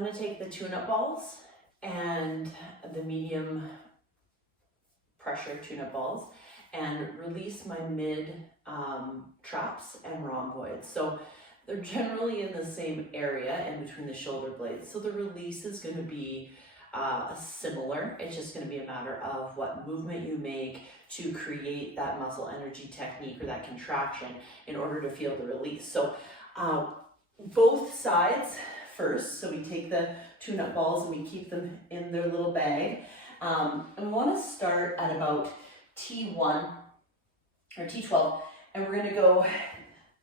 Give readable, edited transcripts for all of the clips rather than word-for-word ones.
want to take the tune-up balls and the medium pressure tune-up balls and release my mid traps and rhomboids. So they're generally in the same area in between the shoulder blades. So the release is going to be similar. It's just going to be a matter of what movement you make to create that muscle energy technique or that contraction in order to feel the release. So both sides first. So we take the tune-up balls and we keep them in their little bag. And we want to start at about T1 or T12, and we're going to go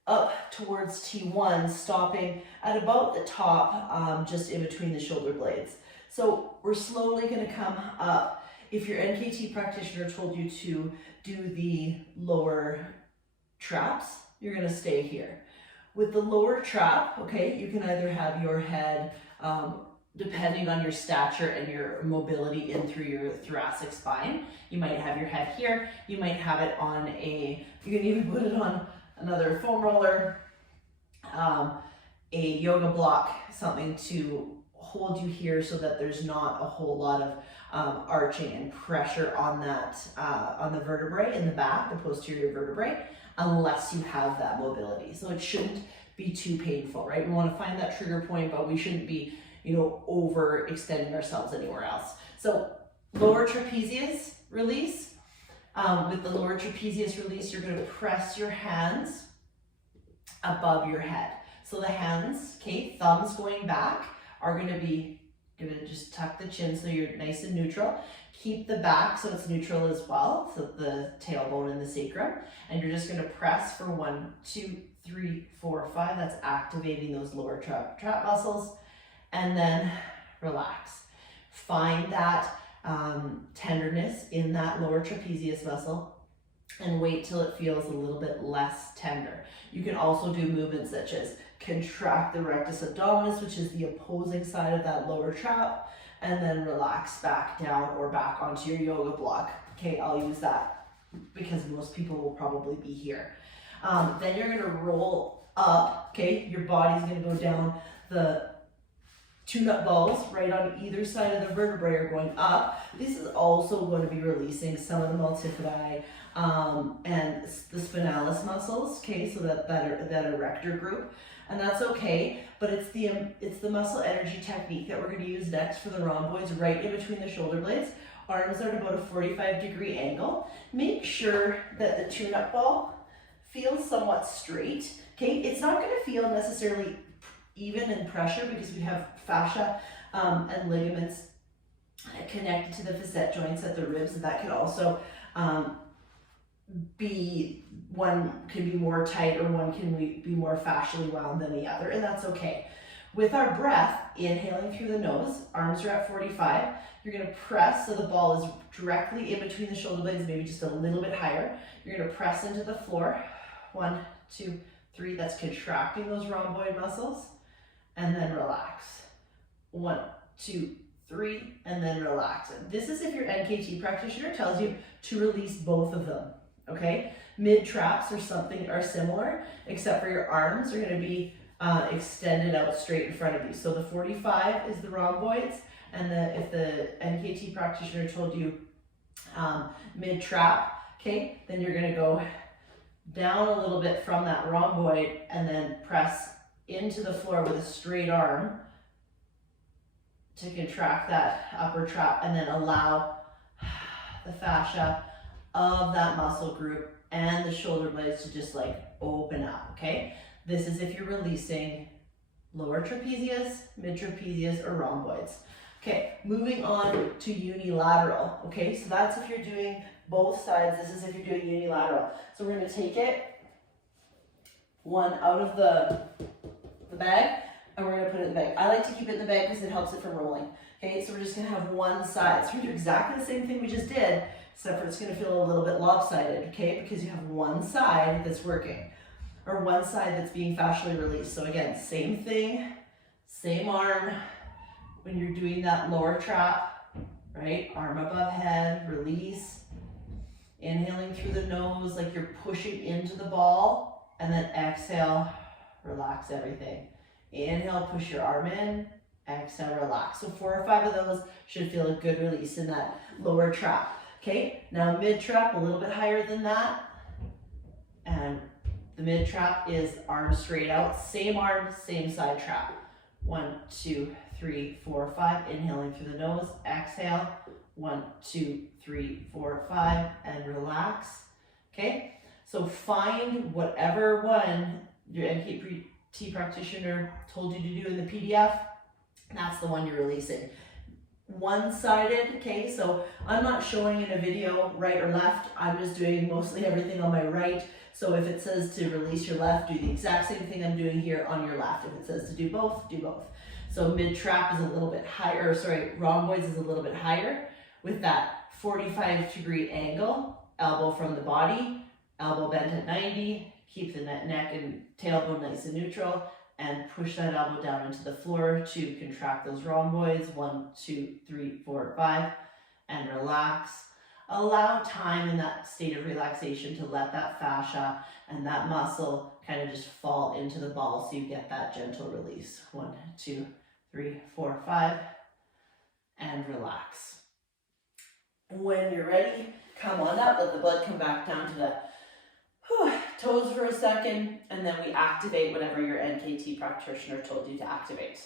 up towards T1, stopping at about the top, just in between the shoulder blades. So we're slowly going to come up. If your NKT practitioner told you to do the lower traps, you're going to stay here. With the lower trap, okay, you can either have your head, depending on your stature and your mobility in through your thoracic spine. You might have your head here. You might have it on you can even put it on another foam roller, a yoga block, something to hold you here so that there's not a whole lot of arching and pressure on that, on the vertebrae in the back, the posterior vertebrae, unless you have that mobility. So it shouldn't be too painful, right? We want to find that trigger point, but we shouldn't be, you know, overextending ourselves anywhere else. So lower trapezius release. With the lower trapezius release, you're going to press your hands above your head. So the hands, okay, thumbs going back, are going to just tuck the chin so you're nice and neutral. Keep the back so it's neutral as well, so the tailbone and the sacrum. And you're just going to press for 1, 2, 3, 4, 5. That's activating those lower trap muscles. And then relax. Find that tenderness in that lower trapezius muscle and wait till it feels a little bit less tender. You can also do movements such as contract the rectus abdominis, which is the opposing side of that lower trap, and then relax back down or back onto your yoga block. Okay, I'll use that because most people will probably be here. Then you're going to roll up, okay? Your body's going to go down. The tune-up balls right on either side of the vertebrae are going up. This is also going to be releasing some of the multifidi and the spinalis muscles, okay, so that erector group, and that's okay. But it's the muscle energy technique that we're going to use next for the rhomboids, right in between the shoulder blades. Arms are at about a 45-degree angle. Make sure that the tune-up ball feels somewhat straight. Okay, it's not going to feel necessarily even in pressure because we have fascia and ligaments connected to the facet joints at the ribs, and that can also one can be more tight or one can be more fascially wound than the other, and that's okay. With our breath, inhaling through the nose, arms are at 45. You're going to press so the ball is directly in between the shoulder blades, maybe just a little bit higher. You're going to press into the floor. 1, 2, 3. That's contracting those rhomboid muscles. And then relax. 1, 2, 3, and then relax. And this is if your NKT practitioner tells you to release both of them, okay? Mid traps are similar, except for your arms are going to be extended out straight in front of you. So the 45 is the rhomboids, and if the NKT practitioner told you mid trap, okay, then you're going to go down a little bit from that rhomboid and then press into the floor with a straight arm to contract that upper trap, and then allow the fascia of that muscle group and the shoulder blades to just like open up, okay? This is if you're releasing lower trapezius, mid trapezius, or rhomboids. Okay, moving on to unilateral, okay? So that's if you're doing both sides. This is if you're doing unilateral. So we're going to take it one out of the bag, and we're going to put it in the bag. I like to keep it in the bag because it helps it from rolling. Okay, so we're just going to have one side. So we're going to do exactly the same thing we just did, except for it's going to feel a little bit lopsided, okay, because you have one side that's working, or one side that's being fascially released. So again, same thing, same arm. When you're doing that lower trap, right, arm above head, release, inhaling through the nose like you're pushing into the ball, and then exhale, relax everything. Inhale, push your arm in, exhale, relax. So 4 or 5 of those should feel a good release in that lower trap. Okay, now mid trap, a little bit higher than that. And the mid trap is arms straight out, same arm, same side trap. 1, 2, 3, 4, 5. Inhaling through the nose, exhale. 1, 2, 3, 4, 5, and relax. Okay, so find whatever one your NKT practitioner told you to do in the PDF. That's the one you're releasing. One-sided, okay, so I'm not showing in a video right or left. I'm just doing mostly everything on my right. So if it says to release your left, do the exact same thing I'm doing here on your left. If it says to do both, do both. So mid-trap is a little bit higher, or sorry, rhomboids is a little bit higher with that 45-degree angle, elbow from the body, elbow bent at 90, keep the neck and tailbone nice and neutral, and push that elbow down into the floor to contract those rhomboids. 1, 2, 3, 4, 5, and relax. Allow time in that state of relaxation to let that fascia and that muscle kind of just fall into the ball so you get that gentle release. 1, 2, 3, 4, 5, and relax. When you're ready, come on up, let the blood come back down to the toes for a second, and then we activate whatever your NKT practitioner told you to activate.